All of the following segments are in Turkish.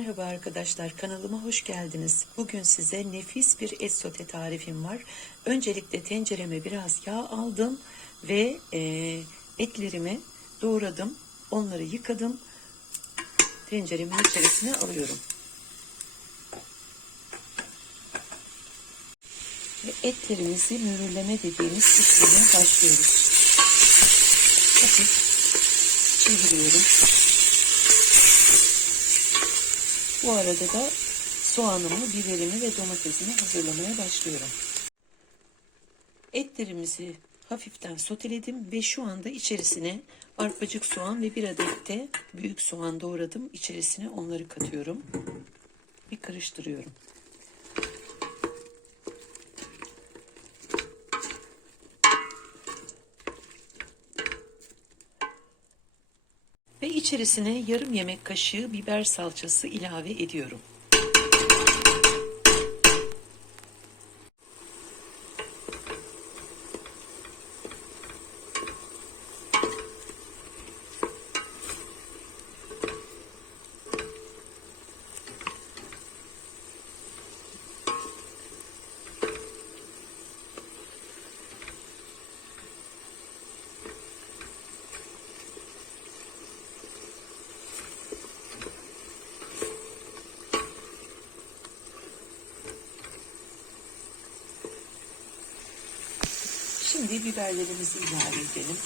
Merhaba arkadaşlar kanalıma hoş geldiniz. Bugün size nefis bir et sote tarifim var. Öncelikle tencereme biraz yağ aldım ve e, etlerimi doğradım. Onları yıkadım. Tenceremin içerisine alıyorum. Ve etlerimizi mühürleme dediğimiz kısmına başlıyoruz. Hafif çeviriyorum. Bu arada da soğanımı, biberimi ve domatesimi hazırlamaya başlıyorum. Etlerimizi hafiften soteledim ve şu anda içerisine arpacık soğan ve bir adet de büyük soğan doğradım. İçerisine onları katıyorum. Bir karıştırıyorum. Ve içerisine yarım yemek kaşığı biber salçası ilave ediyorum. Şimdi biberlerimizi ilave edelim.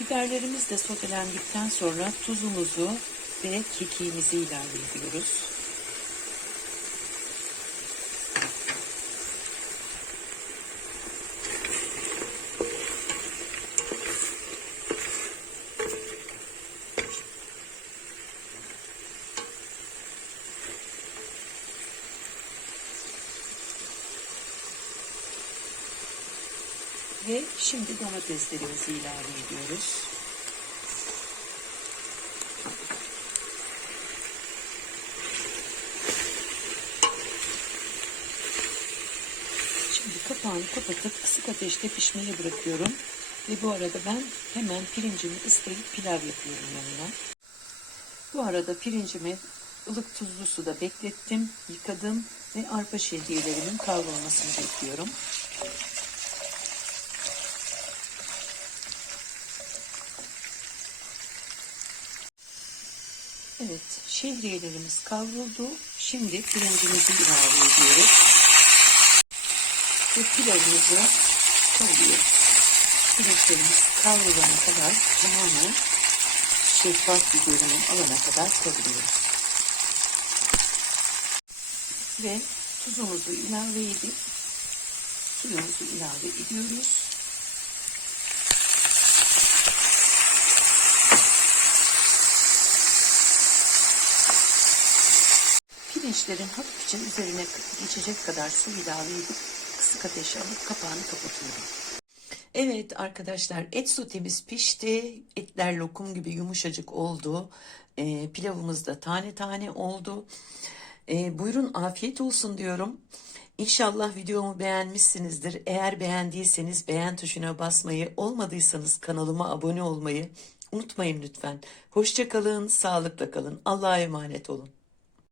Biberlerimiz de sotelendikten sonra tuzumuzu ve kekiğimizi ilave ediyoruz. Ve şimdi domateslerimizi ilave ediyoruz. Şimdi kapağını kapatıp kısık ateşte pişmeye bırakıyorum. Ve bu arada ben hemen pirincimi ıslayıp pilav yapıyorum yanına. Bu arada pirincimi ılık tuzlu suda beklettim, yıkadım ve arpa şehriyelerimin kavrulmasını bekliyorum. Evet, şehriyelerimiz kavruldu. Şimdi pirincimizi ilave ediyoruz. Ve pilavımızı kavuruyoruz. Pirinçlerimiz kavrulana kadar tamamen şeffaf bir görünüm alana kadar kavuruyoruz. Ve tuzumuzu ilave edip suyumuzu ilave ediyoruz. Pirinçlerin hafifçe üzerine geçecek kadar su ilave edip kısık ateşe alıp kapağını kapatıyorum. Evet arkadaşlar et sotemiz pişti. Etler lokum gibi yumuşacık oldu. Ee, pilavımız da tane tane oldu. Ee, buyurun afiyet olsun diyorum. İnşallah videomu beğenmişsinizdir. Eğer beğendiyseniz beğen tuşuna basmayı, olmadıysanız kanalıma abone olmayı unutmayın lütfen. Hoşçakalın, sağlıkla kalın. Allah'a emanet olun.